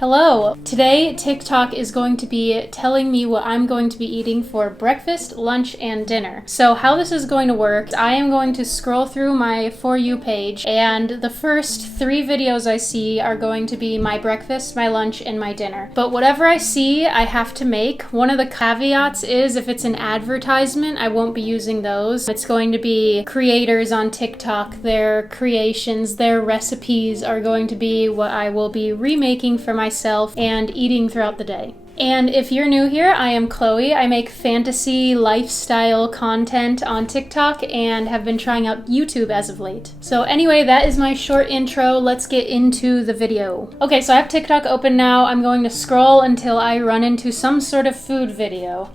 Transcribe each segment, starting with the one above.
Hello! Today, TikTok is going to be telling me what I'm going to be eating for breakfast, lunch, and dinner. So how this is going to work, I am going to scroll through my For You page, and the first 3 videos I see are going to be my breakfast, my lunch, and my dinner. But whatever I see, I have to make. One of the caveats is if it's an advertisement, I won't be using those. It's going to be creators on TikTok, their creations, their recipes are going to be what I will be remaking for myself and eating throughout the day. And if you're new here, I am Chloe. I make fantasy lifestyle content on TikTok and have been trying out YouTube as of late. So anyway, that is my short intro. Let's get into the video. Okay, so I have TikTok open now. I'm going to scroll until I run into some sort of food video.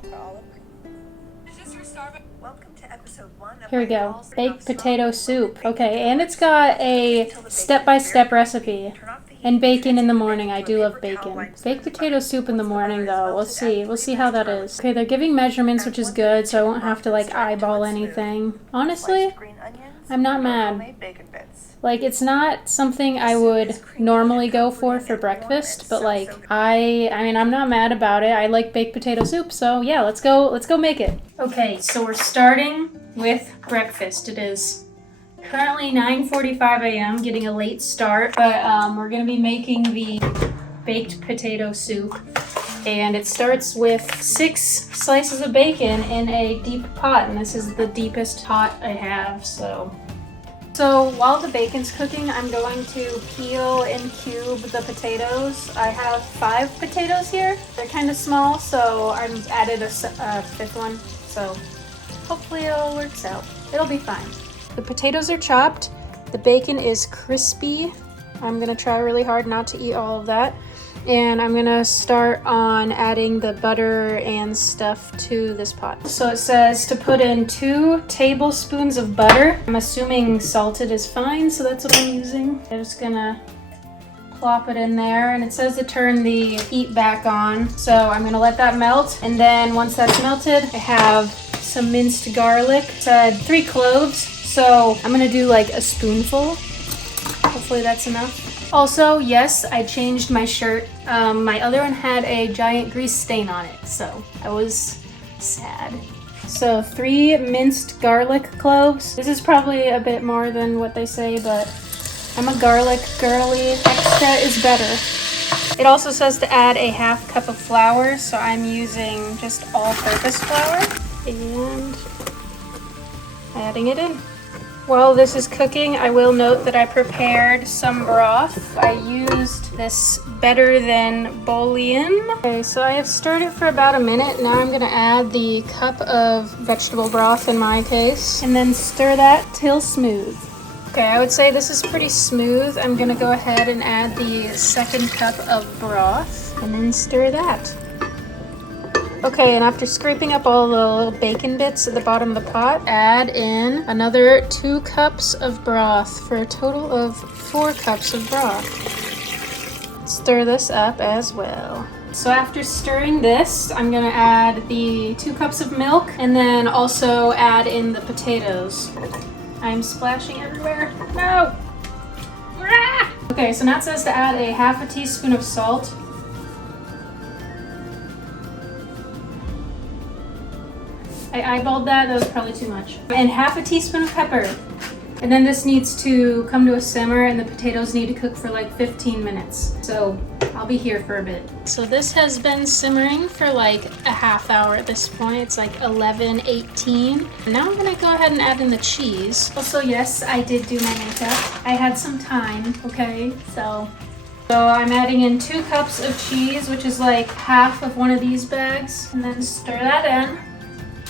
Here we go. Baked potato soup. Okay, and it's got a step-by-step recipe. And bacon in the morning. I do love bacon. Baked potato soup in the morning, though. We'll see. We'll see how that is. Okay, they're giving measurements, which is good, so I won't have to, like, eyeball anything. Honestly, I'm not mad. Like, it's not something I would normally go for breakfast, but, like, I mean, I'm not mad about it. I like baked potato soup, so yeah, let's go make it. Okay, so we're starting with breakfast. It is currently 9:45 a.m., getting a late start, but we're going to be making the baked potato soup. And it starts with 6 slices of bacon in a deep pot, and this is the deepest pot I have, so while the bacon's cooking, I'm going to peel and cube the potatoes. I have 5 potatoes here. They're kind of small, so I added a 5th one, so hopefully it all works out. It'll be fine. The potatoes are chopped. The bacon is crispy. I'm gonna try really hard not to eat all of that. And I'm gonna start on adding the butter and stuff to this pot. So it says to put in 2 tablespoons of butter. I'm assuming salted is fine, so that's what I'm using. I'm just gonna plop it in there, and it says to turn the heat back on. So I'm gonna let that melt, and then once that's melted, I have some minced garlic. It said 3 cloves. So I'm gonna do like a spoonful. Hopefully that's enough. Also, yes, I changed my shirt. My other one had a giant grease stain on it, so I was sad. So 3 minced garlic cloves. This is probably a bit more than what they say, but I'm a garlic girly. Extra is better. It also says to add a 1/2 cup of flour, so I'm using just all-purpose flour. And adding it in. While this is cooking, I will note that I prepared some broth. I used this Better Than bouillon. Okay, so I have stirred it for about a minute. Now I'm gonna add the cup of vegetable broth in my case, and then stir that till smooth. Okay, I would say this is pretty smooth. I'm gonna go ahead and add the 2nd cup of broth, and then stir that. Okay, and after scraping up all the little bacon bits at the bottom of the pot, add in another 2 cups of broth for a total of 4 cups of broth. Stir this up as well. So after stirring this, I'm gonna add the 2 cups of milk and then also add in the potatoes. I'm splashing everywhere. No! Ah! Okay, so now it says to add a 1/2 teaspoon of salt. I eyeballed that was probably too much. And 1/2 teaspoon of pepper. And then this needs to come to a simmer, and the potatoes need to cook for like 15 minutes. So I'll be here for a bit. So this has been simmering for like a 1/2 hour at this point. It's like 11:18. Now I'm gonna go ahead and add in the cheese. Also, yes, I did do my makeup. I had some time, okay? So I'm adding in 2 cups of cheese, which is like 1/2 of one of these bags. And then stir that in.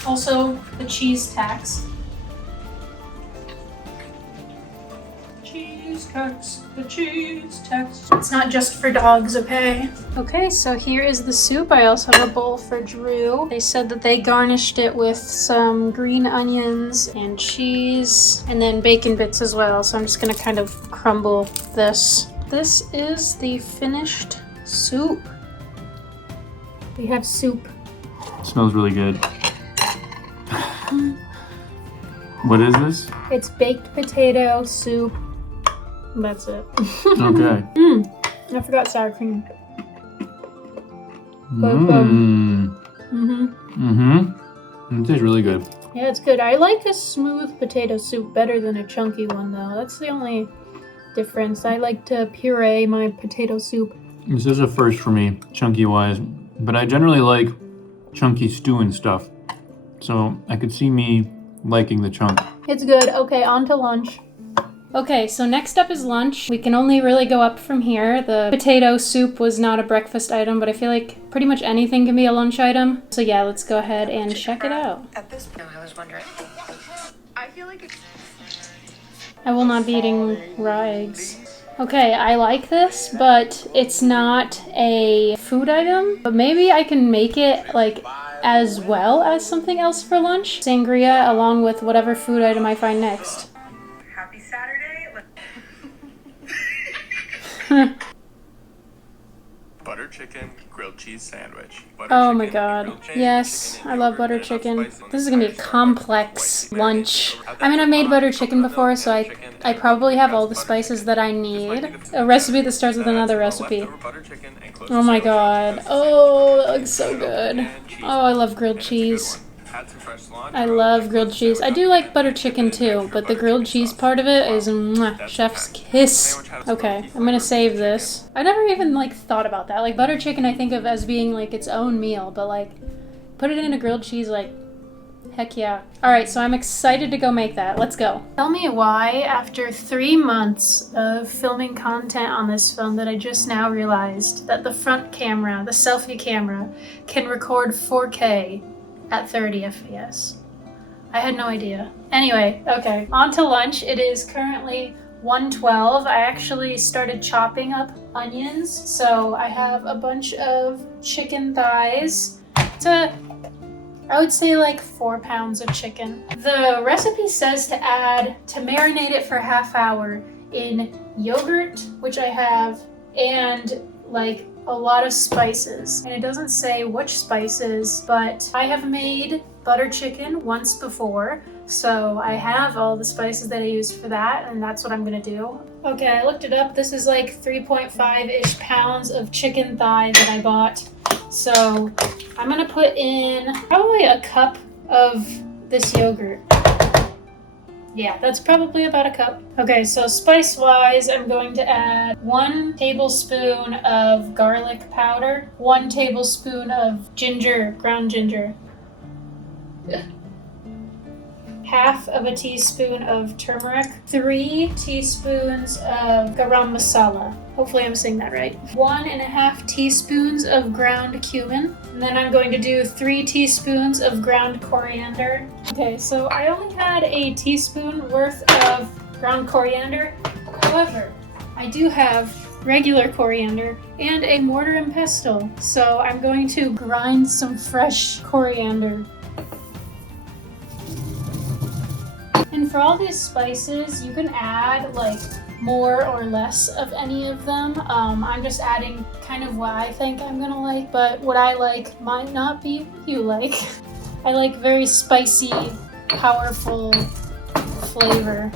Also, the cheese tax. Cheese tax, the cheese tax. It's not just for dogs, okay? Okay, so here is the soup. I also have a bowl for Drew. They said that they garnished it with some green onions and cheese, and then bacon bits as well. So I'm just gonna kind of crumble this. This is the finished soup. We have soup. It smells really good. What is this? It's baked potato soup. That's it. Okay. I forgot sour cream. It tastes really good. Yeah, it's good. I like a smooth potato soup better than a chunky one, though. That's the only difference. I like to puree my potato soup. This is a first for me, chunky-wise, but I generally like chunky stew and stuff. So I could see me liking the chunk. It's good. Okay, on to lunch. Okay, so next up is lunch. We can only really go up from here. The potato soup was not a breakfast item, but I feel like pretty much anything can be a lunch item. So yeah, let's go ahead and check it out. At this point, I was wondering. I feel like it's... I will not be eating raw eggs. Okay, I like this, but it's not a food item. But maybe I can make it like as well as something else for lunch. Sangria along with whatever food item I find next. Happy Saturday. Butter chicken, grilled cheese sandwich. Oh my god. Yes, I love butter chicken. This is gonna be a complex lunch. I mean, I made butter chicken before, so I probably have all the spices that I need. A recipe that starts with another recipe. Oh my god. Oh, that looks so good. Oh, I love grilled cheese. I love grilled cheese. I do like butter chicken too, but the grilled cheese part of it is mwah, chef's kiss. Okay, I'm gonna save this. I never even like thought about that. Like butter chicken I think of as being like its own meal, but like put it in a grilled cheese, like heck yeah. Alright, so I'm excited to go make that. Let's go. Tell me why after 3 months of filming content on this phone that I just now realized that the front camera, the selfie camera, can record 4K at 30 FPS. I had no idea. Anyway, okay, on to lunch. It is currently 1:12. I actually started chopping up onions, so I have a bunch of chicken thighs. I would say like 4 pounds of chicken. The recipe says to marinate it for half hour in yogurt, which I have, and like a lot of spices. And it doesn't say which spices, but I have made butter chicken once before, so I have all the spices that I used for that, and that's what I'm gonna do. Okay, I looked it up. This is like 3.5-ish pounds of chicken thigh that I bought. So I'm gonna put in probably a cup of this yogurt. Yeah, that's probably about a cup. Okay, so spice-wise, I'm going to add 1 tablespoon of garlic powder, 1 tablespoon of ginger, ground ginger, half of a teaspoon of turmeric, 3 teaspoons of garam masala. Hopefully I'm saying that right. 1.5 teaspoons of ground cumin. And then I'm going to do 3 teaspoons of ground coriander. Okay, so I only had a teaspoon worth of ground coriander. However, I do have regular coriander and a mortar and pestle. So I'm going to grind some fresh coriander. And for all these spices, you can add like more or less of any of them. I'm just adding kind of what I think I'm gonna like, but what I like might not be what you like. I like very spicy, powerful flavor.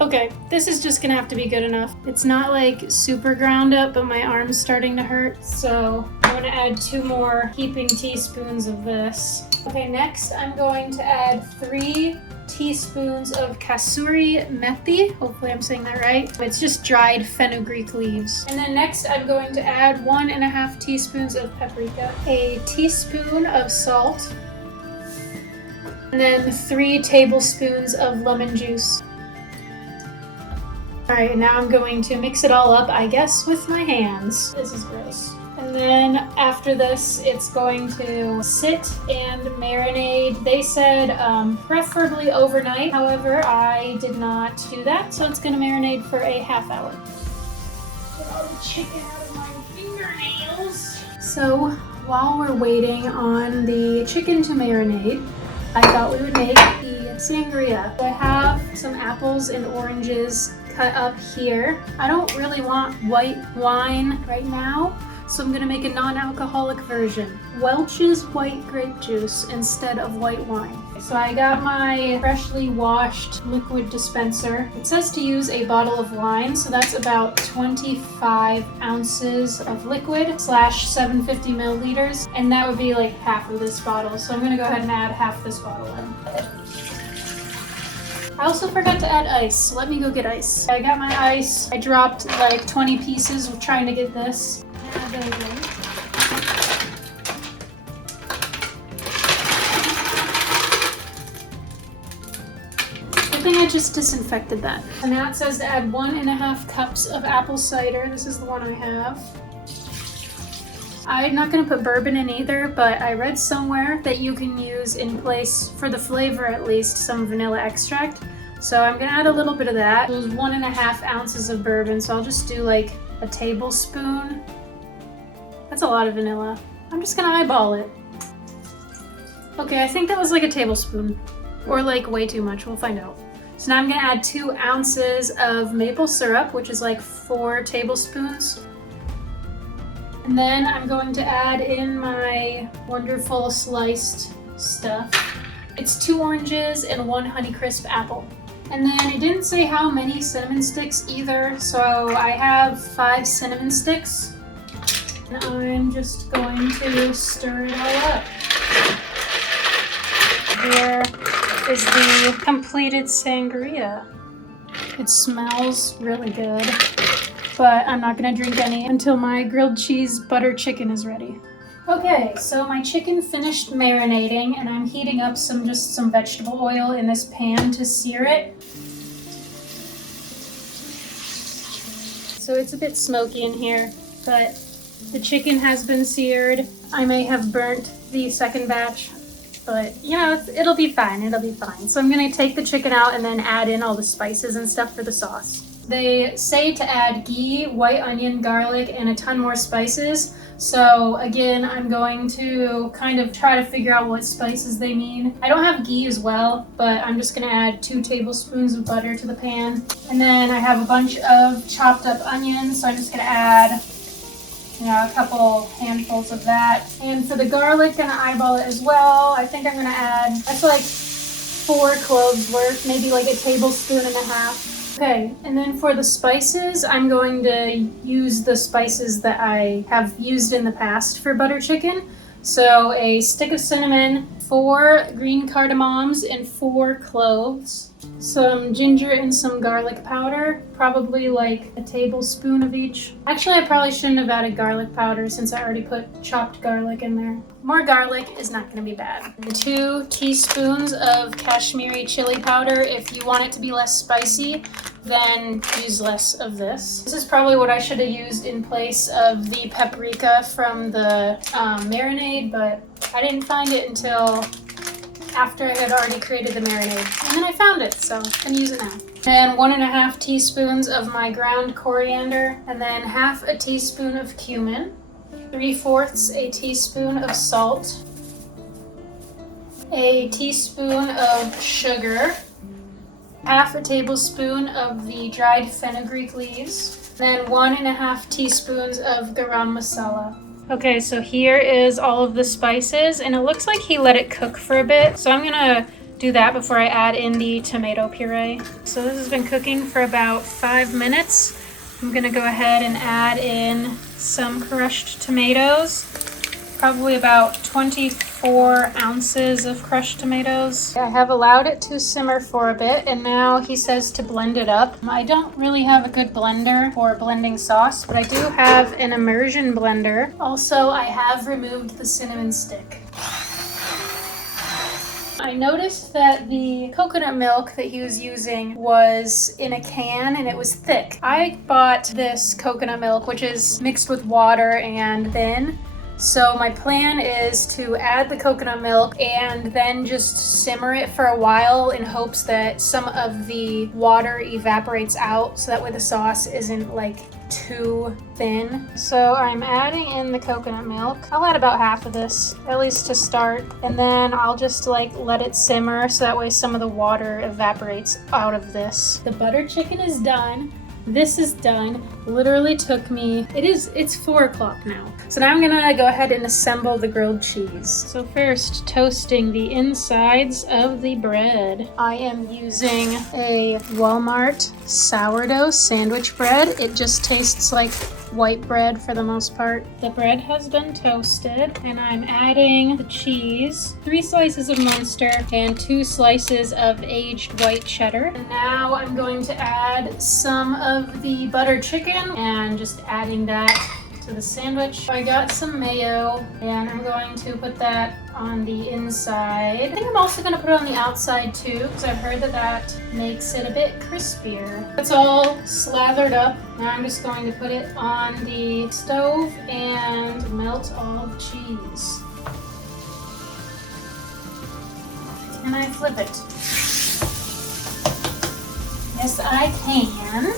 Okay, this is just gonna have to be good enough. It's not like super ground up, but my arm's starting to hurt, so I'm gonna add 2 more heaping teaspoons of this. Okay, next I'm going to add 3 teaspoons of kasuri methi. Hopefully I'm saying that right. It's just dried fenugreek leaves. And then next I'm going to add 1.5 teaspoons of paprika, a teaspoon of salt, and then 3 tablespoons of lemon juice. Alright, now I'm going to mix it all up, I guess, with my hands. This is gross. And then after this, it's going to sit and marinate. They said preferably overnight. However, I did not do that, so it's going to marinate for a half hour. Get all the chicken out of my fingernails. So while we're waiting on the chicken to marinate, I thought we would make the sangria. I have some apples and oranges cut up here. I don't really want white wine right now, So I'm gonna make a non-alcoholic version. Welch's white grape juice instead of white wine. So I got my freshly washed liquid dispenser. It says to use a bottle of wine, so that's about 25 ounces of liquid slash 750 milliliters, and that would be like half of this bottle. So I'm gonna go ahead and add half this bottle in. I also forgot to add ice, so let me go get ice. I got my ice. I dropped like 20 pieces trying to get this. Add those in. I think I just disinfected that. And now it says to add 1.5 cups of apple cider. This is the one I have. I'm not going to put bourbon in either, but I read somewhere that you can use in place, for the flavor at least, some vanilla extract. So I'm going to add a little bit of that. It was 1.5 ounces of bourbon, so I'll just do like a tablespoon. That's a lot of vanilla. I'm just going to eyeball it. Okay, I think that was like a tablespoon, or like way too much. We'll find out. So now I'm going to add 2 ounces of maple syrup, which is like 4 tablespoons. And then I'm going to add in my wonderful sliced stuff. It's 2 oranges and 1 Honeycrisp apple. And then it didn't say how many cinnamon sticks either, so I have 5 cinnamon sticks. And I'm just going to stir it all up. Here is the completed sangria. It smells really good, but I'm not gonna drink any until my grilled cheese butter chicken is ready. Okay, so my chicken finished marinating, and I'm heating up some vegetable oil in this pan to sear it. So it's a bit smoky in here, but the chicken has been seared. I may have burnt the second batch, but you know, it'll be fine, it'll be fine. So I'm gonna take the chicken out and then add in all the spices and stuff for the sauce. They say to add ghee, white onion, garlic, and a ton more spices. So again, I'm going to kind of try to figure out what spices they mean. I don't have ghee as well, but I'm just gonna add 2 tablespoons of butter to the pan. And then I have a bunch of chopped up onions, so I'm just gonna add a couple handfuls of that. And for the garlic, gonna eyeball it as well. I think I'm gonna add, that's like 4 cloves worth, maybe like a tablespoon and a half. Okay, and then for the spices, I'm going to use the spices that I have used in the past for butter chicken. So a stick of cinnamon, 4 green cardamoms, and 4 cloves. Some ginger and some garlic powder, probably like a tablespoon of each. Actually, I probably shouldn't have added garlic powder since I already put chopped garlic in there. More garlic is not gonna be bad. 2 teaspoons of Kashmiri chili powder. If you want it to be less spicy, then use less of this. This is probably what I should have used in place of the paprika from the marinade, but I didn't find it until after I had already created the marinade. And then I found it, so I'm gonna use it now. And 1.5 teaspoons of my ground coriander, and then half a teaspoon of cumin, 3/4 a teaspoon of salt, a teaspoon of sugar, half a tablespoon of the dried fenugreek leaves, then 1.5 teaspoons of garam masala. Okay, so here is all of the spices, and it looks like he let it cook for a bit, so I'm gonna do that before I add in the tomato puree. So this has been cooking for about 5 minutes. I'm gonna go ahead and add in some crushed tomatoes, probably about 24 ounces of crushed tomatoes. I have allowed it to simmer for a bit, and now he says to blend it up. I don't really have a good blender for blending sauce, but I do have an immersion blender. Also, I have removed the cinnamon stick. I noticed that the coconut milk that he was using was in a can and it was thick. I bought this coconut milk, which is mixed with water and thin. So my plan is to add the coconut milk and then just simmer it for a while in hopes that some of the water evaporates out, so that way the sauce isn't like too thin. So I'm adding in the coconut milk. I'll add about half of this, at least to start, and then I'll just like let it simmer so that way some of the water evaporates out of this. The butter chicken is done. This is done. Literally took me, it's 4 o'clock now. So now I'm gonna go ahead and assemble the grilled cheese. So first, toasting the insides of the bread. I am using a Walmart sourdough sandwich bread. It just tastes like white bread for the most part. The bread has been toasted and I'm adding the cheese, 3 slices of Munster and 2 slices of aged white cheddar. And now I'm going to add some of the butter chicken and just adding that to the sandwich. I got some mayo and I'm going to put that on the inside. I think I'm also going to put it on the outside too because I've heard that makes it a bit crispier. It's all slathered up. Now I'm just going to put it on the stove and melt all the cheese. Can I flip it? Yes, I can.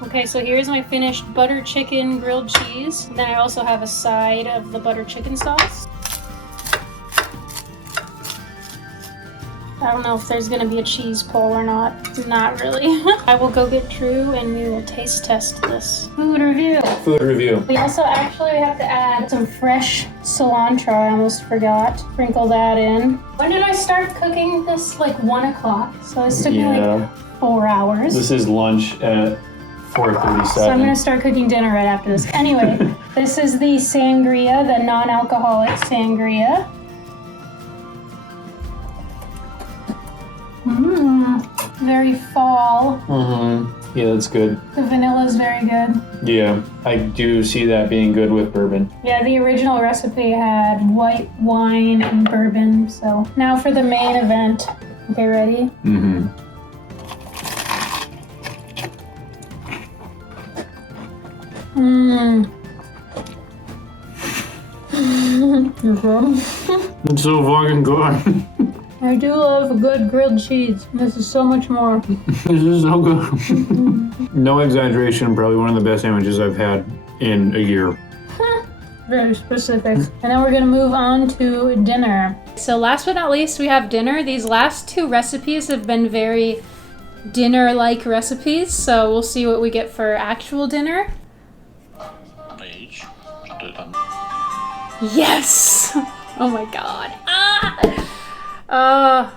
Okay, so here's my finished butter chicken grilled cheese. And then I also have a side of the butter chicken sauce. I don't know if there's gonna be a cheese pull or not. Not really. I will go get Drew and we will taste test this. Food review. Food review. We also actually have to add some fresh cilantro. I almost forgot. Sprinkle that in. When did I start cooking this? Like 1 o'clock. So this took me like 4 hours. This is lunch at 4:37. So I'm gonna start cooking dinner right after this. Anyway, this is the sangria, the non-alcoholic sangria. Very fall. Yeah, that's good. The vanilla is very good. Yeah, I do see that being good with bourbon. Yeah, the original recipe had white wine and bourbon. So now for the main event. Okay, ready? It's so fucking good. I do love a good grilled cheese. This is so much more. This is so good. No exaggeration, probably one of the best sandwiches I've had in a year. Very specific. And now we're gonna move on to dinner. So last but not least, we have dinner. These last 2 recipes have been very dinner-like recipes, so we'll see what we get for actual dinner. Yes! Oh my god.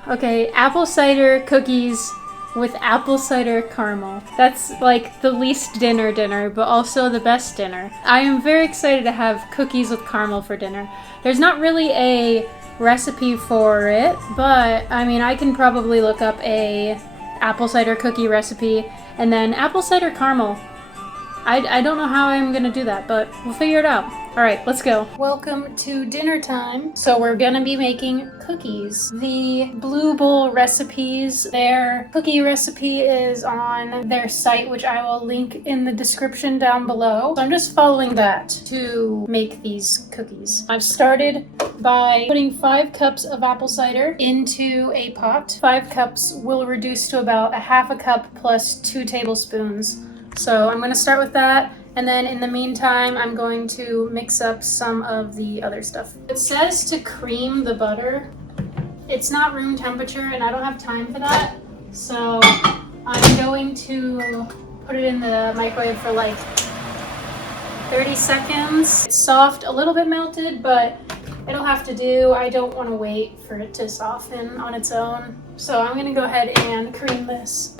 Okay, apple cider cookies with apple cider caramel. That's like the least dinner, but also the best dinner. I am very excited to have cookies with caramel for dinner. There's not really a recipe for it, but I mean, I can probably look up a apple cider cookie recipe and then apple cider caramel. I don't know how I'm gonna do that, but we'll figure it out. All right, let's go. Welcome to dinner time. So we're gonna be making cookies. The Blue Bowl Recipes, their cookie recipe is on their site, which I will link in the description down below. So I'm just following that to make these cookies. I've started by putting 5 cups of apple cider into a pot. 5 cups will reduce to about a half a cup plus 2 tablespoons. So I'm going to start with that, and then in the meantime, I'm going to mix up some of the other stuff. It says to cream the butter. It's not room temperature, and I don't have time for that. So I'm going to put it in the microwave for like 30 seconds. It's soft, a little bit melted, but it'll have to do. I don't want to wait for it to soften on its own. So I'm going to go ahead and cream this.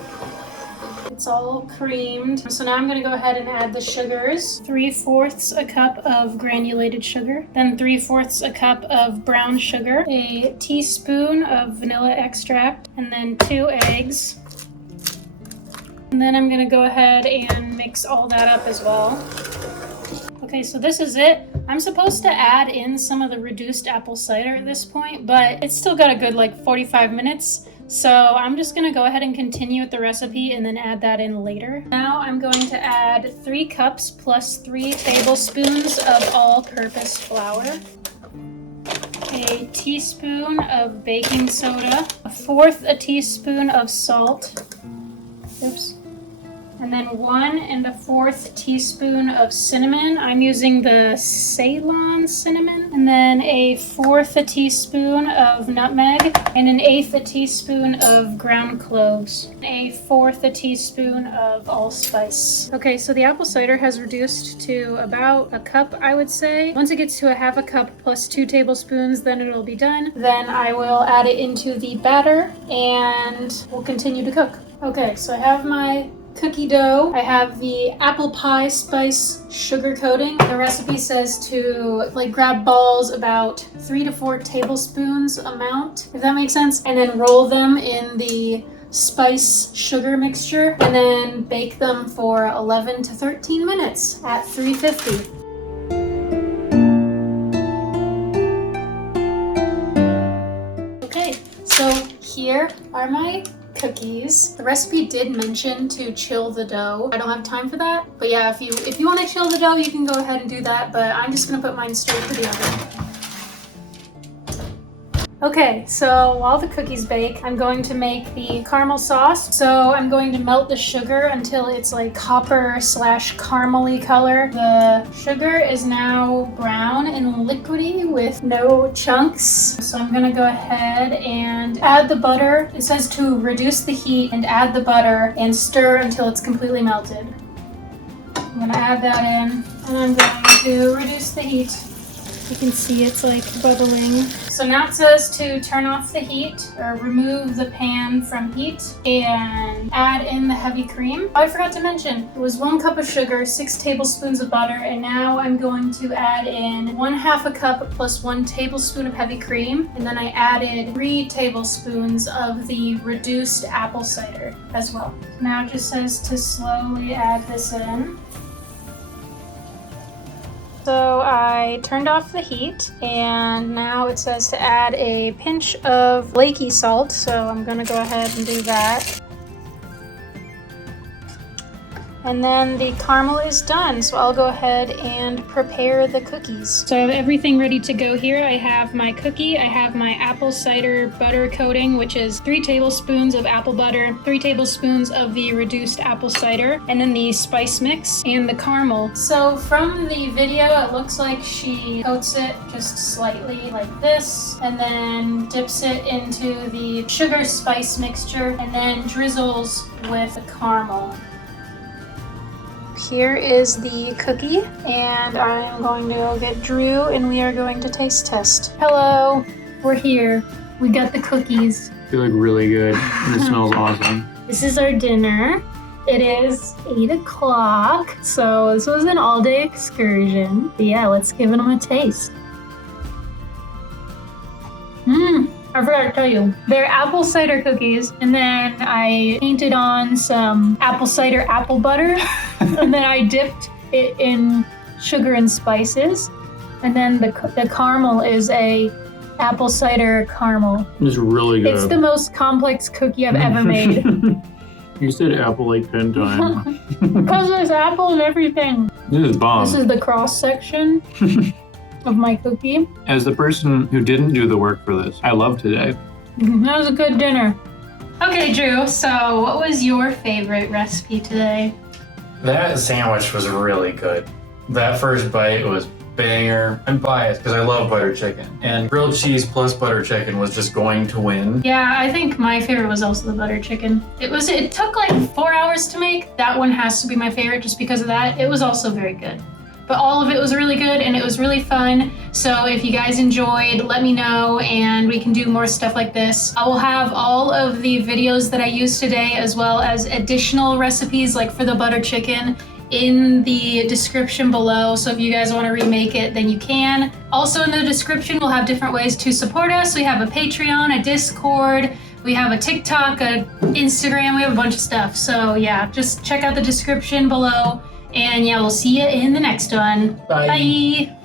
It's all creamed. So now I'm going to go ahead and add the sugars. 3/4 a cup of granulated sugar, then 3/4 a cup of brown sugar, a teaspoon of vanilla extract, and then 2 eggs. And then I'm going to go ahead and mix all that up as well. Okay, so this is it. I'm supposed to add in some of the reduced apple cider at this point, but it's still got a good like 45 minutes. So I'm just gonna go ahead and continue with the recipe and then add that in later. Now I'm going to add 3 cups plus 3 tablespoons of all-purpose flour, a teaspoon of baking soda, 1/4 a teaspoon of salt, oops, And then 1 1/4 teaspoon of cinnamon. I'm using the Ceylon cinnamon. And then 1/4 teaspoon of nutmeg. And 1/8 teaspoon of ground cloves. 1/4 teaspoon of allspice. Okay, so the apple cider has reduced to about a cup, I would say. Once it gets to a 1/2 cup plus 2 tablespoons, then it'll be done. Then I will add it into the batter and we'll continue to cook. Okay, so I have my cookie dough. I have the apple pie spice sugar coating. The recipe says to grab balls about 3 to 4 tablespoons amount, if that makes sense, and then roll them in the spice sugar mixture and then bake them for 11 to 13 minutes at 350. Okay, so here are my cookies. The recipe did mention to chill the dough. I don't have time for that, but yeah, if you want to chill the dough, you can go ahead and do that, but I'm just gonna put mine straight to the oven. Okay, so while the cookies bake, I'm going to make the caramel sauce. So I'm going to melt the sugar until it's like copper/caramely color. The sugar is now brown and liquidy with no chunks. So I'm gonna go ahead and add the butter. It says to reduce the heat and add the butter and stir until it's completely melted. I'm gonna add that in and I'm going to reduce the heat. You can see it's like bubbling. So now it says to turn off the heat or remove the pan from heat and add in the heavy cream. Oh, I forgot to mention, it was 1 cup of sugar, 6 tablespoons of butter, and now I'm going to add in 1/2 cup plus 1 tablespoon of heavy cream. And then I added 3 tablespoons of the reduced apple cider as well. Now it just says to slowly add this in. So I turned off the heat and now it says to add a pinch of flaky salt. So I'm gonna go ahead and do that. And then the caramel is done, so I'll go ahead and prepare the cookies. So I have everything ready to go here. I have my cookie, I have my apple cider butter coating, which is 3 tablespoons of apple butter, 3 tablespoons of the reduced apple cider, and then the spice mix and the caramel. So from the video, it looks like she coats it just slightly like this, and then dips it into the sugar spice mixture, and then drizzles with the caramel. Here is the cookie, and I'm going to go get Drew, and we are going to taste test. Hello, we're here. We got the cookies. They look really good, and it smells awesome. This is our dinner. It is 8 o'clock, so this was an all-day excursion. But yeah, let's give them a taste. I forgot to tell you, they're apple cider cookies, and then I painted on some apple cider apple butter, and then I dipped it in sugar and spices, and then the caramel is a apple cider caramel. It's really good. It's the most complex cookie I've ever made. You said apple like 10 times. Because there's apple and everything. This is bomb. This is the cross section of my cookie. As the person who didn't do the work for this, I love today. That was a good dinner. Okay, Drew, so what was your favorite recipe today? That sandwich was really good. That first bite was banger. I'm biased because I love butter chicken. And grilled cheese plus butter chicken was just going to win. Yeah, I think my favorite was also the butter chicken. It took like 4 hours to make. That one has to be my favorite just because of that. It was also very good. But all of it was really good and it was really fun. So if you guys enjoyed, let me know and we can do more stuff like this. I will have all of the videos that I used today as well as additional recipes like for the butter chicken in the description below. So if you guys want to remake it, then you can. Also in the description, we'll have different ways to support us. We have a Patreon, a Discord, we have a TikTok, a Instagram, we have a bunch of stuff. So yeah, just check out the description below. And yeah, we'll see you in the next one. Bye. Bye.